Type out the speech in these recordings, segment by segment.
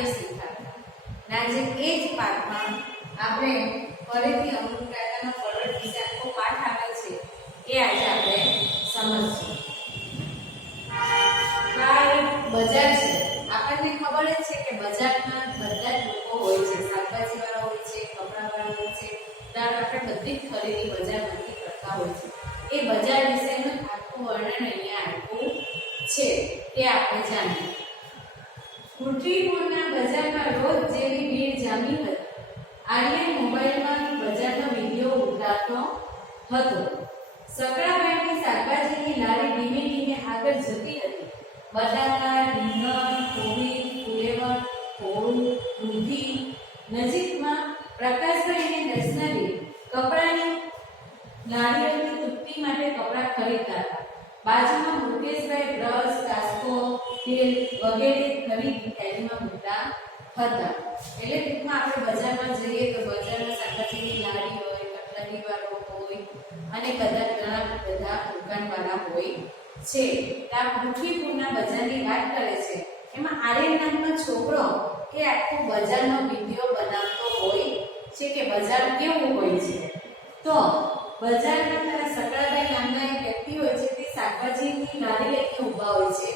એ શીખાડતા. આજે એ જ પાઠમાં આપણે ફરીથી અમૃત કાકાના ફળોળ વિશે આખો પાઠ આવે છે એ આજે આપણે સમજીશું. બજાર છે. આપણને ખબર જ છે કે બજારમાં બધા જ લોકો હોય છે, શાકભાજી વાળા હોય છે, કપડા વાળા હોય છે, ત્યારે આપણે બધી જ ખરીદી બજારમાંથી કરતા હોય છે. એ બજાર વિશેનું આખું વર્ણન અહીંયા આપ્યું છે તે આપણે જાણીએ. પૃથ્વીપુરના બજારમાં રોજ જેવી ભીડ જામી હતી. આર્ય મોબાઈલમાં બજારનો વિડીયો ઉતારતો હતો. સકડાભાઈની શાકભાજીની લારી ધીમે ધીમે આગળ જતી હતી. બટાકા, રીંગણ, કોબી, ફુલેવર, કોળું, દૂધી. નજીકમાં પ્રકાશભાઈ અને દર્શનાબેન કપડાની લારીઓની તૂટતી માટે કપડાં ખરીદતા હતા. બાજુમાં મુકેશભાઈ બ્રશ, કાસ્કો, તેલ વગેરે ખરીદી થેલીમાં મૂકતા હતા. એટલે ટૂંકમાં આપણે બજારમાં જઈએ તો બજારમાં શાકભાજીની લારી હોય, કટલેરી વાળો હોય અને ઘણા બધા દુકાનવાળા હોય છે. આ પૃથ્વીપુરના બજારની વાત કરે છે. એમાં આર્યન નામનો છોકરો એ આખું બજારનો વિડીયો બનાવતો હોય છે કે બજાર કેવું હોય છે. તો બજારમાં તારા સકડાભાઈ નામના એક વ્યક્તિ હોય છે, તે શાકભાજીની લારી લઈને ઊભા હોય છે.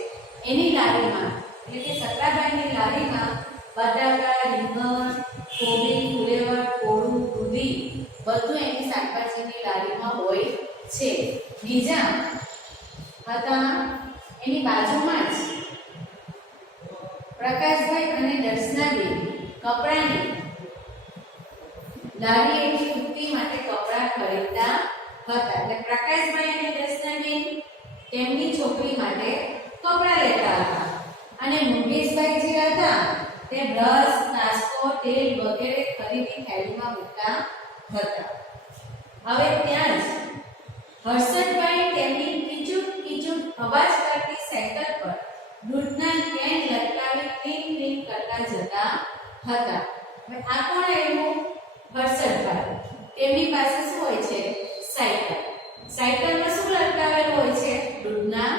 એની લારીમાં એટલે કે સકડાભાઈની લારીમાં બટાકા, રીંગણ, કોબી, ફુલેવર, કોળું, દૂધી બધું એની શાકભાજીની લારીમાં હોય છે. બીજા હતા એની બાજુમાં જ પ્રકાશભાઈ અને દર્શનાબેન કપડાની લારી એની કુર્તી માટે કપડાં ખરીદતા હતા. એટલે પ્રકાશભાઈ અને દર્શનાબેન તેમની છોકરી માટે કપડાં લેતા હતા અને મુકેશભાઈ જે હતા તે બ્રશ, નાસ્તો, તેલ વગેરે ખરીદી થેલીમાં મૂકતા હતા. હવે ત્યાં જ હર્ષદભાઈ તેમની કીચુક કીચુક અવાજ કરતી સાયકલ પર દૂધના કેન લટકાવી ક્લીન ક્લીન કરતા જતા હતા. હવે આ કોણ આવ્યું? હર્ષદભાઈ. તેમની પાસે શું હોય છે? સાયકલ. સાયકલમાં શું લટકાવેલું હોય છે? દૂધના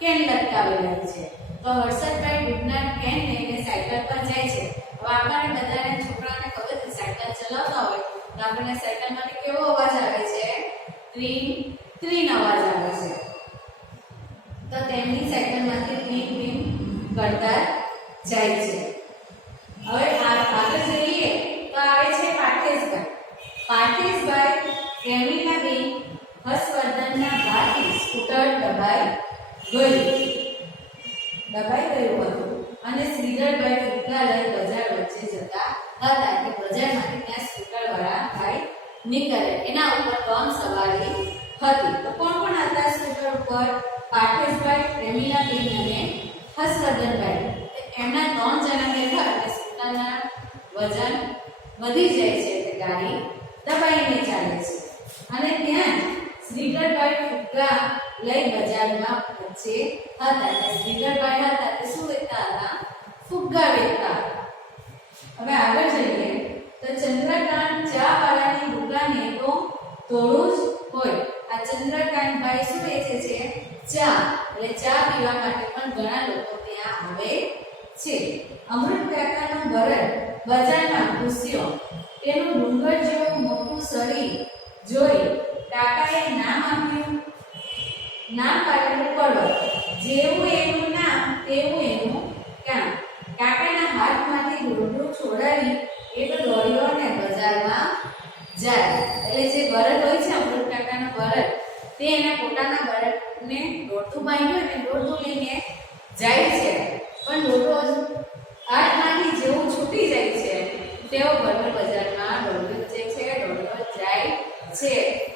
કેન લટકાવેલા હોય છે. તો હર્ષદભાઈ દૂધના કેન લઈને સાયકલ પર જાય છે. હવે આપણને બધાને છોકરાઓને ખબર છે સાયકલ ચલાવતા હોય તો આપણને સાયકલમાંથી કેવો અવાજ આવે છે? ક્લીન ક્લીન અવાજ આવે છે. તો તેમની સાયકલમાંથી ક્લીન ક્લીન કરતા જાય છે. હવે આગળ જઈએ તો આવે છે પાઠેશભાઈ. પાઠેશભાઈ પ્રેમિકાબેન હર્ષવર્ધનના ભાગથી સ્કૂટર દબાઈ ગયું હતું અને શ્રીધરભાઈ ફૂટકા લઈ બજાર વચ્ચે જતા હતા કે બજારમાંથી ત્યાં સ્કૂટર વાળા ભાઈ નીકળે. એના ઉપર ત્રણ સવારી હતી. તો કોણ કોણ હતા સ્કૂટર ઉપર? પાઠેશભાઈ, પ્રેમિલાબેન અને હર્ષવર્ધનભાઈ. એમના 3 જણા બેઠા એટલે સ્કૂટરના વજન વધી જાય છે એટલે ગાડી દબાઈને ચાલે છે. અને ત્યાં શ્રીધરભાઈ ફુગ્ગા લઈ બજારમાં વચ્ચે હતા. એટલે શ્રીધરભાઈ હતા તે શું વેચતા હતા? ફુગ્ગા વેચતા હતા. હવે આગળ જઈએ તો ચંદ્રકાંત ચા વાળાની દુકાને તો થોડું જ હોય. આ ચંદ્રકાંતભાઈ શું વેચે છે? ચા. એટલે ચા પીવા માટે પણ ઘણા લોકો ત્યાં આવે છે. અમૃત કાકાનો બળદ બજારમાં ઘૂસ્યો. તેનું ડુંગર જેવું મોટું શરીર જોઈ કાકાએ નામ પાડેલું પડવળ. જેવું એનું નામ તેવું એનું કામ. કાકાના હાથમાંથી દોરડું છોડાવી એ તો દોડ્યો ને બજારમાં જાય. એટલે જે બળદ હોય છે અમૃત કાકાનો બળદ તે એના પોતાના બળદને દોરડું બાંધ્યું અને દોરડું લઈને જાય છે. પણ દોરડું હાથમાંથી જેવું છૂટી જાય છે તેવો બળદ બજારમાં દોડતો જાય છે.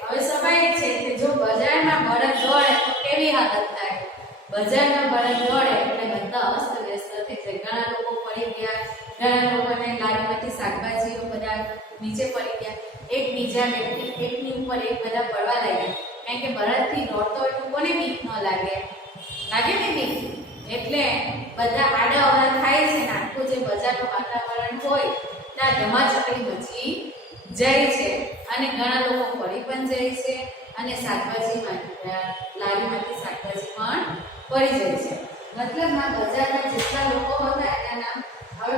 હવે સ્વાભાવિક છે કે જો બજારમાં બળદ દોડે તો કેવી હાલત થાય? બજારમાં બળદ દોડે એટલે બધા અસ્તવ્યસ્ત થઈ જાય. ઘણા લોકો પડી ગયા, ઘણા લોકોને લારીમાંથી શાકભાજીઓ બધા નીચે પડી ગયા. એક બીજા વ્યક્તિ એકની ઉપર એક બધા પડવા લાગ્યા. કારણ કે બળદથી દોડતો હોય તો કોને બીક ન લાગે? લાગે ને બીક. એટલે બધા આડા અવળા થાય છે ને આખું જે બજારનું વાતાવરણ હોય ત્યાં ધમાચકડી મચી જાય છે અને ઘણા લોકો પડી પણ જાય છે અને લારીમાંથી શાકભાજી પણ પડી જાય છે. મતલબ બજારમાં જેટલા લોકો હતા એના નામ હવે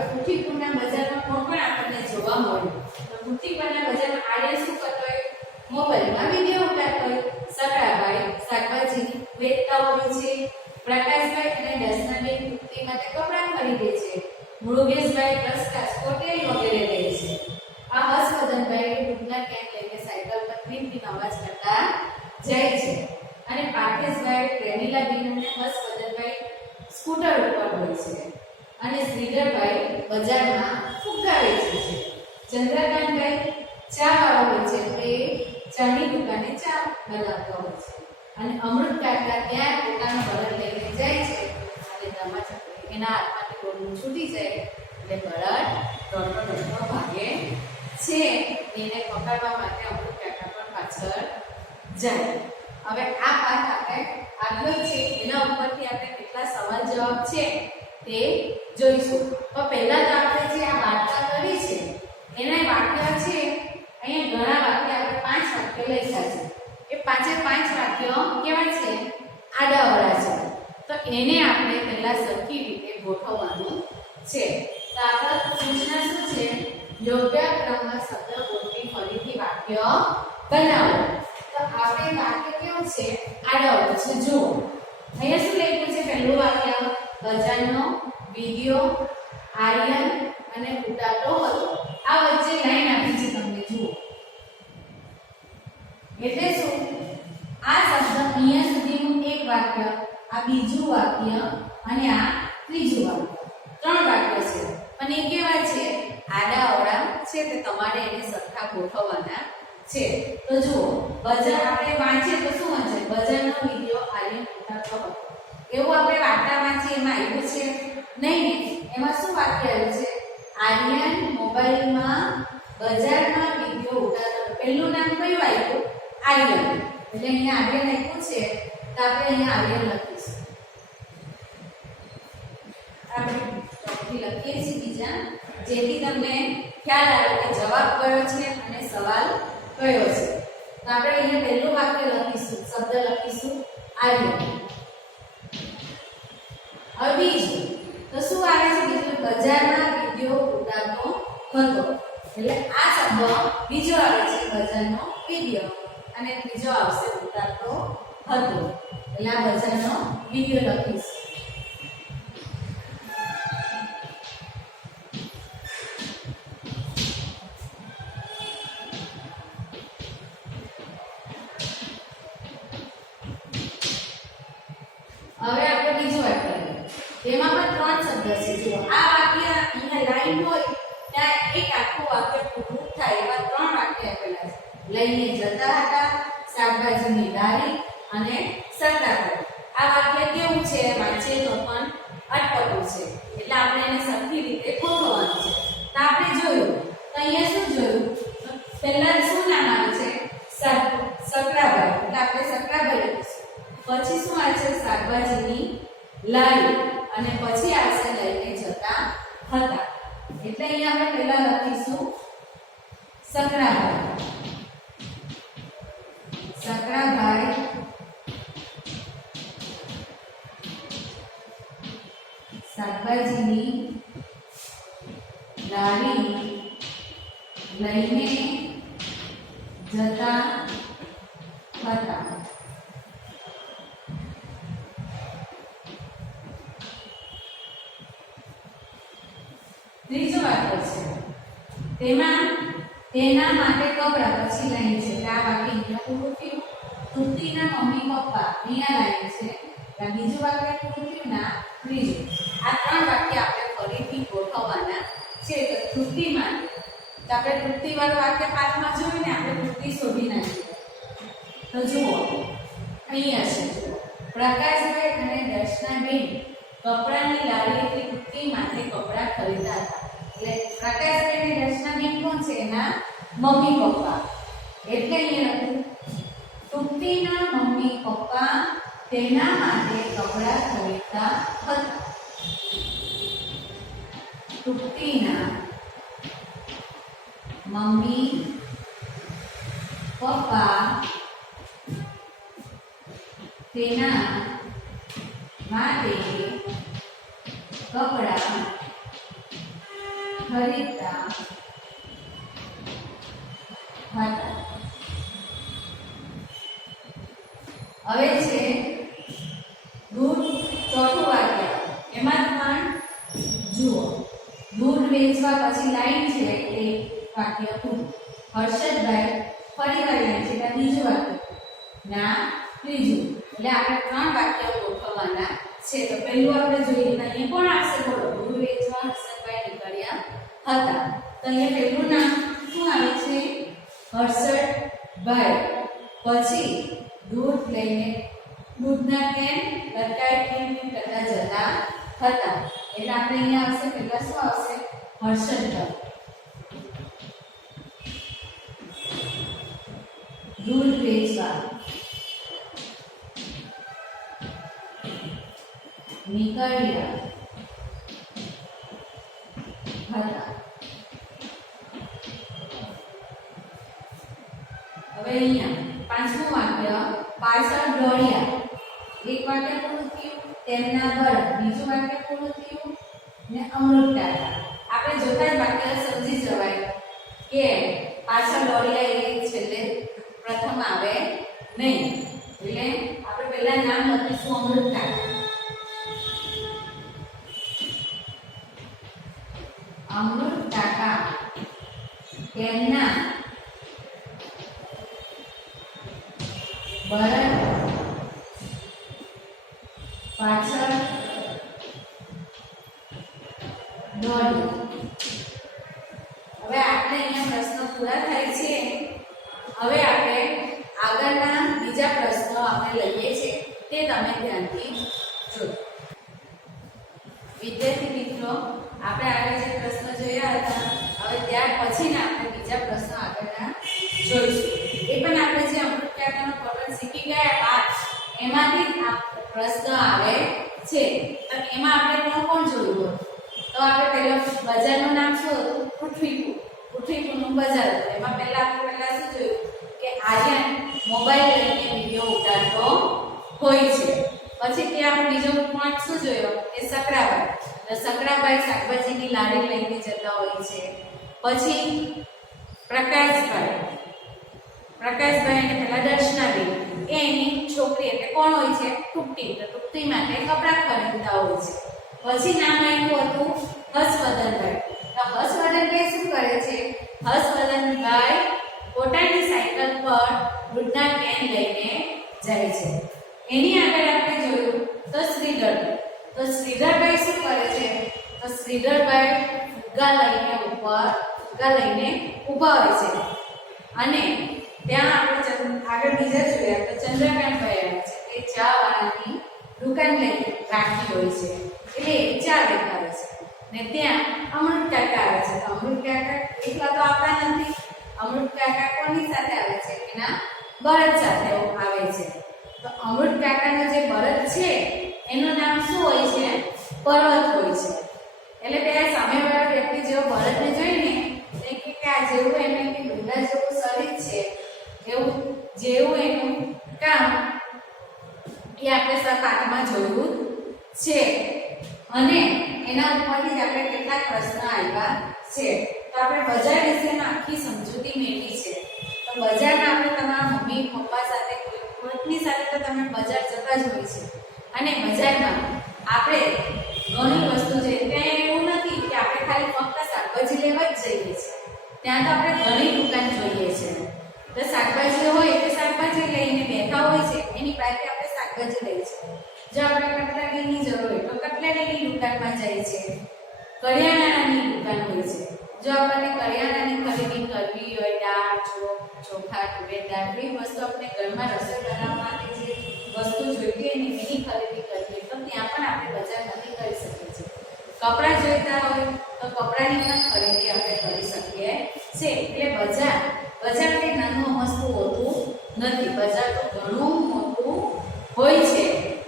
મૃગેશભાઈ પ્રકાશ પટેલ વગેરે રહે છે. આ હર્ષવર્ધનભાઈ દૂધના કેન લઈને સાયકલ પર ધીમ અવાજ કરતા જાય છે અને પાર્થેશભાઈ પ્રેમીલાબેન અને હર્ષવર્ધનભાઈ સ્કૂટર ઉપર હોય છે અને શ્રીધરભાઈ બજારમાં ફુગ્ગા વેચે છે. ચંદ્રકાંતભાઈ ચા વાળો હોય છે, તે ચાની દુકાને ચા બનાવતા હોય છે અને અમૃત કાકા ત્યાં પોતાનો બળદ લઈને જાય છે અને ધમાચક્રી એના હાથમાંથી દોરડું છૂટી જાય એટલે બળદ દોડતો ભાગે છે. એને પકડવા માટે અમૃત કાકા પણ પાછળ જાય. હવે આ પાઠ આપણે આગળ છે એના ઉપરથી આપણે કેટલા સવાલ જવાબ છે તે જોઈશું. તો પહેલા તો આપણે જે આ વાર્તા કરી છે એના વાક્ય છે, અહીંયા ઘણા વાક્ય આપણે 5 વાક્ય લખ્યા છે. એ 5 વાક્યો કેવા છે? આડાઅવળા છે. તો એને આપણે પહેલા સરખી રીતે ગોઠવવાનું છે. તો આપણા સૂચના શું છે? યોગ્ય ક્રમમાં શબ્દ ગોઠવી ફરીથી વાક્ય બનાવો. તો આપણે વાક્ય કેવું છે? આડાઅવળું છે. જુઓ અહીંયા શું લખ્યું છે? પહેલું વાક્ય બજારનો વિડિયો આર્યન અને ઉડાતો હતો. આ વચ્ચે લાઈન આપી છે, તમને જુઓ. એટલે શું? આ શબ્દ અહીંયા સુધીનું એક વાક્ય, આ બીજું વાક્ય અને આ ત્રીજું વાક્ય. 3 વાક્ય છે. અને એ કેવા છે? આડાઅવળા છે. તે તમારે એને સરખા ગોઠવવાના છે. તો જુઓ, બજાર આપણે વાંચીએ તો શું વાંચે? બજારનો વિડિયો આર્યન ઉડાતો હતો. એવું આપણે વાર્તા વાંચીએ એમાં આવ્યું છે નહીં ને? એમાં શું વાક્ય આવ્યું છે? આર્યન મોબાઈલમાં બજારમાં વિડિયો ઉડાડતો. પહેલું નામ કયું આવ્યું? આર્યન. એટલે અહીંયા આર્યન આપ્યું છે તો આપણે અહીંયા આર્યન લખીશું. આપણે ચોકથી લખીએ છીએ બીજા, જેથી તમને ખ્યાલ આવે કે જવાબ કયો છે અને સવાલ કયો છે. તો આપણે અહીંયા પહેલું વાક્ય લખીશું, શબ્દ લખીશું આર્યન. હવે બીજું તો શું આવે છે? બીજું બજારમાં વિડિયો ઉડાડતો હતો. એટલે આ શબ્દ બીજો આવે છે બજારનો વિડિયો અને ત્રીજો આવશે ઉડાડતો હતો. એટલે આ બજારનો વિડિયો લખીશું. હવે આપણે બીજું વાક્ય તેમાં પણ 3 શબ્દ છે. જુઓ, આ વાક્ય અહીંયા લાઈન હોય ત્યાં એક આખું વાક્ય પૂરું થાય એવા 3 વાક્ય આપેલા છે. લઈને જતા હતા, શાકભાજીની લારી અને સરદાર. આ વાક્ય કેવું છે? વાંચીએ તો પણ અટપટું છે. એટલે આપણે એને સરખી રીતે ગોઠવવાનું છે. તો આપણે જોયું, તો અહીંયા શું જોયું? પહેલા શું નામ આવે છે? સકરાભાઈ. એટલે આપણે સકરાભાઈ લખીશું. પછી શું આવે છે? શાકભાજીની લારી અને પછી આવશે લઈને જતા હતા. એટલે અહીંયા આપણે પહેલા લખીશું સકરાભાઈ. સકરાભાઈ શાકભાજીની લારી લઈને જતા હતા. ત્રીજો વાક્ય છે તેમાં તેના માટે કપડા. પછી લાઈન છે કે આ વાક્ય અહીંયા પૂરું થયું. તૃપ્તિના મમ્મી પપ્પા અહીંયા લાઈન છે. આ બીજું વાક્ય પૂરું થયું ના ત્રીજું. આ 3 વાક્ય આપણે ફરીથી ગોઠવવાના છે. તો તૃપ્તિ માટે તો આપણે તૃપ્તિ વાળું વાક્ય પાઠમાં જોયું ને, આપણે તૃપ્તિ શોધી નાખીએ. તો જુઓ અહીંયા છે, જુઓ પ્રકાશભાઈ અને દર્શનાબેન કપડાની લારીએથી તૃપ્તિ માટે કપડા ખરીદતા હતા. એટલે પ્રકાશભાઈ અને દર્શનાબેન કોણ છે? એના મમ્મી પપ્પા. એટલે અહીંયા લખું તૃપ્તિના મમ્મી પપ્પા તેના માટે કપડા ખરીદતા હતા. તૃપ્તિના મમ્મી પપ્પા તેના માટે કપડા ખરીદતા હતા. હવે છે દૂધ. ચોથું વાક્ય એમાં પણ જુઓ દૂધ વેચવા પછી લાઈન છે એટલે વાક્ય પૂરું. હર્ષદભાઈ ફરી વાર લાઈન છે એટલે બીજું વાક્ય ના ત્રીજું. એટલે આપણે 3 વાક્ય ગોઠવવાના છે. તો પહેલું આપણે જોઈએ તો અહીંયા કોણ આવશે બોલો? દૂધ વેચવા હર્ષદભાઈ નીકળ્યા હતા. તો અહીંયા પહેલું નામ શું આવે છે? હર્ષદભાઈ. પછી દૂધ લઈને દૂધના કેન લટકાઈ કરતા જતા હતા. એટલે આપણે અહીંયા આવશે પહેલા શું આવશે? હર્ષદભાઈ. દૂધ વેચવા નીકળ્યા હતા. હવે અહીંયા પાંચમું વાક્ય પાછળ દોડ્યા. એક વાક્ય પૂરું થયું, તેમના બળ. બીજું વાક્ય પૂરું થયું ને અમૃત કાકા. આપણે જોતા જ વાક્ય સમજી જવાય કે પાછળ દોડ્યા એ છેલ્લે પ્રથમ આવે નહીં. એટલે આપણે પહેલા નામ લખીશું અમૃત કાકા. અમૃત કાકા તેમના બળદ પાછળ દોડ્યું. હવે આપણે અહીંયા પ્રશ્નો પૂરા થાય છે. હવે આપણે આગળના બીજા પ્રશ્નો આપણે લઈએ છીએ તે તમે ધ્યાનથી જોજો. વિદ્યાર્થી મિત્રો, આપણે આગળ જે પ્રશ્નો જોયા હતા હવે ત્યાર પછીના આપણે બીજા પ્રશ્નો આગળના જોઈશું. એ પણ આપણે જે અમૃત કાકાનો પેટર્ન શીખી ગયા બાદ એમાંથી આ પ્રશ્ન આવે છે. તો એમાં આપણે કોણ જોયું? તો આપણે પહેલા બજારનું નામ શું હતું? પૃથ્વીપુર. પૃથ્વીપુરનું બજાર હતું. એમાં પહેલા શું જોયું કે આર્યન મોબાઈલ લઈને વિડિયો ઉતારતો હોય છે. પછી ત્યાં આપણે બીજો પોઈન્ટ શું જોયો કે સકરાબાઈ. તો સકરાબાઈ શાકભાજીની લારી લઈને જતા હોય છે. પછી પ્રકાશભાઈ અને પેલા દર્શનાબેન એની છોકરી એટલે કોણ હોય છે? ટુકટી. તો ટુકટી માટે કપડાં ખરીદતા હોય છે. પછી નામ આપ્યું હતું હર્ષવર્ધનભાઈ. તો હર્ષવર્ધનભાઈ શું કરે છે? હર્ષવર્ધનભાઈ પોતાની સાયકલ પર દૂધના કેન લઈને જાય છે. એની આગળ આપણે જોયું તો શ્રીધરભાઈ. તો શ્રીધરભાઈ શું કરે છે? તો શ્રીધરભાઈ ફુગ્ગા લઈને ઊભા હોય છે. અને ત્યાં આપણે આગળ બીજા જોયા તો ચંદ્રકાંતભાઈ આવે છે. એ ચા વાળાની દુકાન લઈ રાખી હોય છે એટલે ચા વેચાવે છે. ને ત્યાં અમૃત કાકા આવે છે. તો અમૃત કાકા એકલા તો આવતા નથી. અમૃત કાકા કોની સાથે આવે છે? એના બળદ સાથે આવે છે. તો અમૃત કાકાનો જે બળદ છે એનું નામ શું હોય છે? પર્વત હોય છે. એટલે પેલા સામેવાળા વ્યક્તિ જેવો બળદને જોઈને કે આ જેવું એને કે ડુંગરા જેવું શરીર છે જેવું એનું કામ એ આપણે પાઠમાં જોયું છે. અને એના ઉપરથી જ આપણે કેટલાક પ્રશ્ન આવ્યા છે. તો આપણે બજાર વિશેમાં આખી સમજૂતી મેળવી છે. તો બજારમાં આપણે તમારા મમ્મી પપ્પા સાથે કોઈની સાથે તો તમે બજાર જતા જ હોય છે. અને બજારમાં આપણે ઘણી વસ્તુ છે ત્યાં એવું નથી કે આપણે ખાલી ફક્ત શાકભાજી લેવા જ જઈએ છીએ. ત્યાં તો આપણે ઘણી દુકાન જોઈએ છે. તો શાકભાજી હોય તો શાકભાજી લઈને બેઠા હોય છે એની પાસે આપણે શાકભાજી લઈએ છીએ. જો આપણે કટલેરીની જરૂર હોય તો કટલેરીની દુકાનમાં જાય છે. કરિયાણાની દુકાન હોય છે. જો આપણને કરિયાણાની ખરીદી કરવી હોય દાળ ચોખા તુવેર દાળ એ વસ્તુ આપણે ઘરમાં રસોઈ બનાવવા માટે જે વસ્તુ જોઈતી હોય એની ખરીદી કરવી તો ત્યાં પણ આપણે બજારમાંથી કરી શકીએ છીએ. કપડાં જોઈતા હોય તો કપડાની પણ ખરીદી આપણે કરી શકીએ છીએ. એટલે બજાર કંઈ નાનું વસ્તુ હોતું નથી. બજાર તો ઘણું મોટું હોય છે.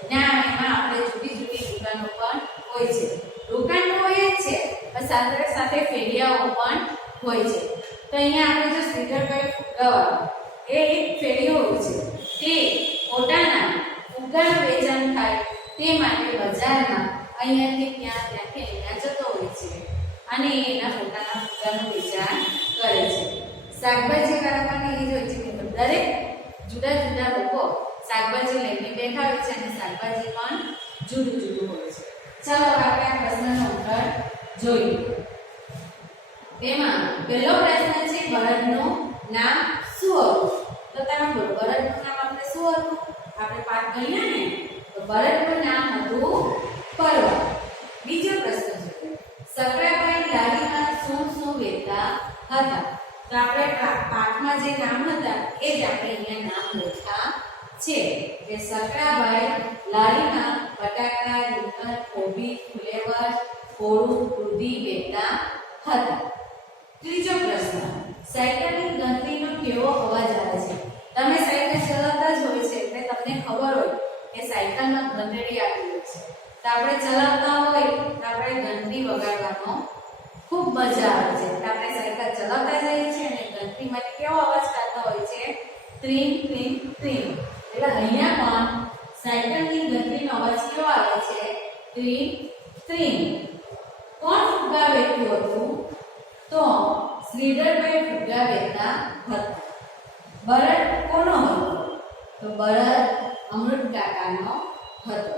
ત્યાં એમાં આપણે જુદી જુદી દુકાનો પણ હોય છે. દુકાન તો હોય જ છે પણ સાથે સાથે ફેરિયાઓ પણ હોય છે. તો અહીંયા આપણે જો શ્રીધરભાઈ ફુગ્ગાવાળો એ એક ફેરિયો હોય છે. તે પોતાના ફુગ્ગાનું વેચાણ થાય તે માટે બજારમાં અહીંયાથી ત્યાંથી અહીંયા જતો હોય છે અને એના પોતાના ફુગ્ગાનું વેચાણ કરે છે. શાકભાજી વાળાને એ જ હોય છે કે દરેક જુદા જુદા લોકો શાકભાજી લઈને બેઠા હોય છે અને શાકભાજી પણ જુદું જુદું હોય છે. ચાલો આપણે આ પ્રશ્નનો ઉત્તર જોઈએ. પહેલો પ્રશ્ન છે બળદનું નામ શું હતું? તો તમે બોલો બળદનું નામ આપણે શું હતું? આપણે પાઠ ભણ્યા ને તો બળદનું નામ હતું પરવા. બીજો પ્રશ્ન છે સકરાભાઈ લારીમાં શું શું વેચતા હતા? તો આપણે પાઠમાં જે નામ હતા એ જ આપણે અહીંયા નામ લખ્યા છે કે સકરાભાઈ લારીમાં બટાકા, રીંગણ, કોબી, ફુલેવર, કોળું, દૂધી વેચતા હતા. ત્રીજો પ્રશ્ન સાયકલની ઘંટડીનો કેવો અવાજ આવે છે? તમે સાયકલ ચલાવતા જ હોય છે એટલે તમને ખબર હોય કે સાયકલમાં ઘંટડી આપેલી છે. તો આપણે ચલાવતા હોય તો આપણે ઘંટડી વગાડવાનો ખૂબ મજા આવે છે. એટલે આપણે સાયકલ ચલાવતા જઈએ છીએ અને ઘંટડીમાંથી કેવો અવાજ કાઢતો હોય છે? ટ્રીન ટ્રીન ટ્રીન. એટલે અહીંયા પણ સાયકલની ઘંટડીનો અવાજ કેવો આવે છે? ટ્રીન ટ્રીન. કોણ ફુગ્ગા વેચતું હતું? તો શ્રીધરભાઈ ફુગ્ગા વેચતા હતા. બળદ કોનો હતો? તો બળદ અમૃત કાકાનો હતો.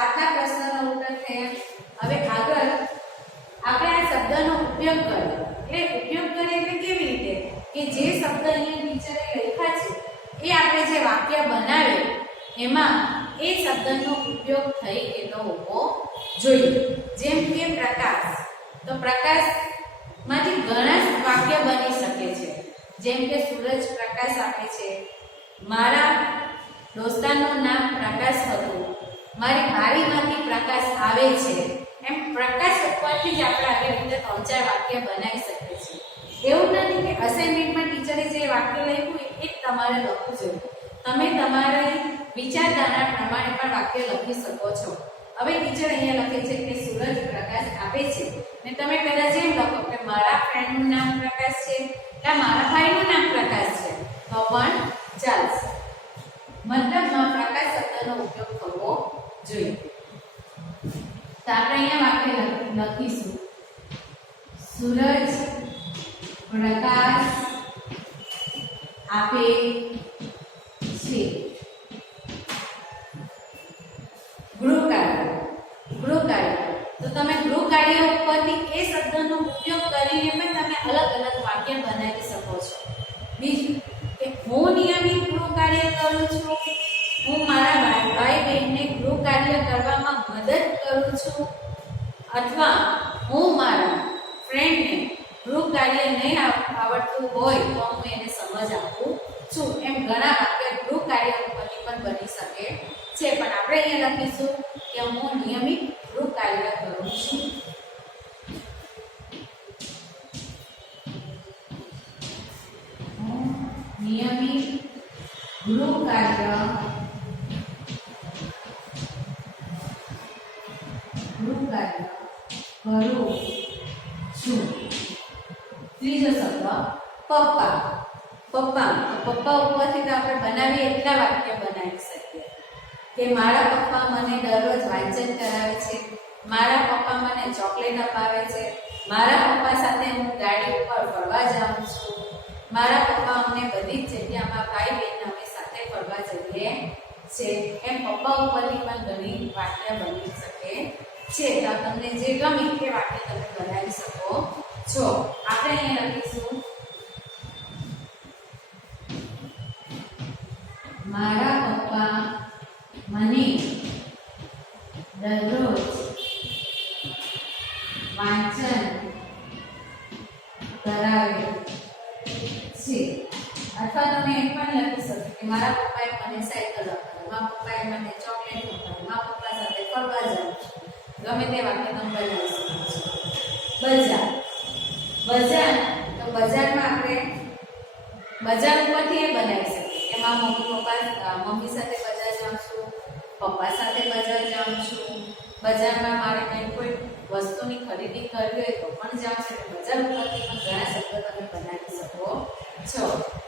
આટલા પ્રશ્નનો ઉત્તર થયા. હવે આગળ આપણે આ શબ્દનો ઉપયોગ કરીએ. એટલે ઉપયોગ કરીએ એટલે કેવી રીતે કે જે શબ્દ અહીંયા ટીચરે લખ્યા છે એ આપણે જે વાક્ય બનાવે એમાં એ શબ્દનો ઉપયોગ થઈ એનો હોવો જોઈએ. જેમ કે પ્રકાશ, તો પ્રકાશ માંથી ઘણા વાક્ય બની શકે છે. જેમ કે સૂરજ પ્રકાશ આપે છે, મારા દોસ્તારનું નામ પ્રકાશ હતું, મારી બારીમાંથી પ્રકાશ આવે છે. એમ પ્રકાશ ઉપરથી જ આપણે આવી રીતે 3-4 વાક્ય બનાવી શકીએ છીએ. એવું નથી કે અસાઇનમેન્ટમાં ટીચરે જે વાક્ય લખ્યું એ જ તમારે લખવું જોઈએ. તમે તમારી વિચારધારા પ્રમાણે પણ વાક્ય લખી શકો છો. હવે ટીચર અહીંયા લખે છે કે સૂરજ પ્રકાશ આપે છે ને તમે પહેલા જેમ લખો કે મારા ફ્રેન્ડનું નામ પ્રકાશ છે કે મારા ભાઈનું નામ પ્રકાશ છે તો પણ ચાલશે. મતલબમાં પ્રકાશ શબ્દનો ઉપયોગ કરવો જોઈએ. તો આપણે અહીંયા વાક્ય લખીશું સૂરજ પ્રકાશ આપે છે. ગૃહકાર્ય, તો તમે ગૃહકાર્ય ઉપરથી એ શબ્દનો ઉપયોગ કરીને પણ તમે અલગ અલગ વાક્ય બનાવી શકો છો. બીજું કે હું નિયમિત ગૃહકાર્ય કરું છું, હું મારા ભાઈ બહેનને ગૃહકાર્ય કરવામાં મદદ કરું છું, અથવા હું મારા ફ્રેન્ડને ગૃહકાર્ય નહીં આવડતું હોય તો હું એને સમજ આપું છું. એમ ઘણા વાક્ય ગૃહકાર્ય ઉપરથી પણ બની શકે છે. પણ આપણે અહીંયા લખીશું કે હું નિયમિત ગૃહકાર્ય કરું છું. નિયમિત ગૃહકાર્ય કરું છું. ત્રીજો શબ્દ પપ્પા. પપ્પા ઉપરથી તો આપણે બનાવીએ એટલા વાક્ય બનાવી શકીએ કે મારા પપ્પા મને દરરોજ વાંચન કરાવે છે, મારા પપ્પા મને ચોકલેટ અપાવે છે, મારા પપ્પા સાથે હું ગાડી ઉપર ફરવા જાઉં છું, મારા પપ્પા અમને બધી જ જગ્યામાં ભાઈ બહેન અમે સાથે ફરવા જઈએ છે. એમ પપ્પા ઉપરથી પણ ઘણી વાક્ય બની શકે છે. તો તમને જે ગમે તે વાક્ય તમે બનાવી શકો છો. આપણે અહીંયા લખીશું મારા પપ્પા મને દરરોજ વાંચન કરાવે છે. અથવા તમે એમ પણ લખી શકો કે મારા પપ્પાએ મને સાયકલ અપાવી, મારા પપ્પાએ મને ચોકલેટ અપાવી, મારા પપ્પા સાથે ફરવા જાઉં છું. ગમે તે વાક્ય તમે બનાવી શકો છો. બજાર, તો બજારમાં આપણે બજાર ઉપરથી એ બનાવી શકીએ કે મારા મમ્મી સાથે બજાર જાઉં છું, પપ્પા સાથે બજાર જાઉં છું, બજારમાં મારે કંઈ કોઈ વસ્તુની ખરીદી કરવી હોય તો પણ જાઉં છું. બજાર ઉપરથી પણ ઘણા શબ્દો તમે બનાવી શકો છો.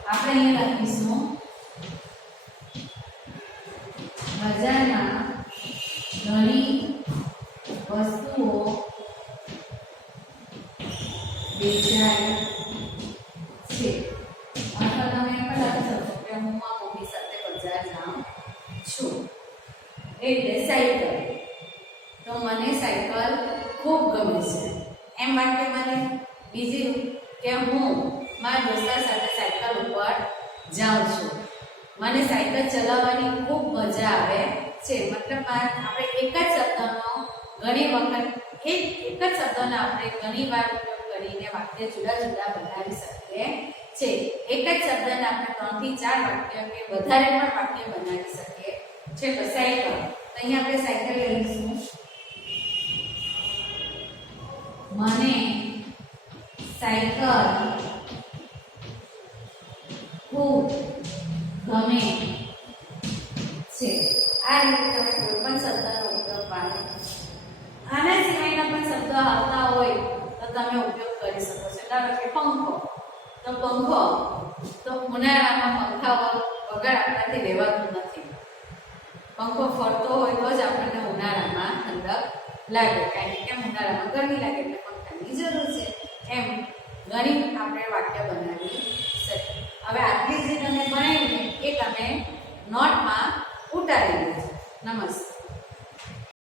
આપણે અહીંયા લખીશું બજારમાં ઘણી વસ્તુઓ વેચાય છે. અથવા તમે એમ પણ લખી શકો કે હું મારા મમ્મી સાથે બજાર જાઉં છું. એટલે સાયકલ, તો મને સાયકલ ખૂબ ગમે છે. એમ વાક્ય બને. બીજું કે હું મારા દોસ્ત સાથે સાયકલ ઉપર જાઉં છું. મને સાયકલ ચલાવવાની ખૂબ મજા આવે છે. મતલબ આપણે એક જ શબ્દનો ઘણી વખત એક જ શબ્દનો આપણે ઘણી વાર ઉપયોગ કરીને વાક્ય જુદા જુદા બનાવી શકીએ છે. એક જ શબ્દને આપણે 3 થી 4 વાક્ય કે વધારે પણ વાક્ય બનાવી શકીએ છે. તો સાયકલ, તો અહીંયા આપણે સાયકલ લઈશું. મને સાયકલ ખૂબ ગમે છે. આ રીતે તમે કોઈ પણ શબ્દનો ઉપયોગ કરો. આના સિવાયના પણ શબ્દો આવતા હોય તો તમે ઉપયોગ કરી શકો છો. ધારો કે પંખો, તો પંખો તો ઉનાળામાં પંખા વગર આપણાથી રહેવાતું નથી. પંખો ફરતો હોય તો જ આપણને ઉનાળામાં ઠંડક લાગે, કારણ કે ઉનાળામાં ગરમી લાગે એટલે પંખાની જરૂર છે. એમ ઘણી આપણે વાક્ય બનાવી શકીએ. હવે આટલી જે તમે ભણાવી એ તમે નોટમાં ઉતારી લેજો. નમસ્તે.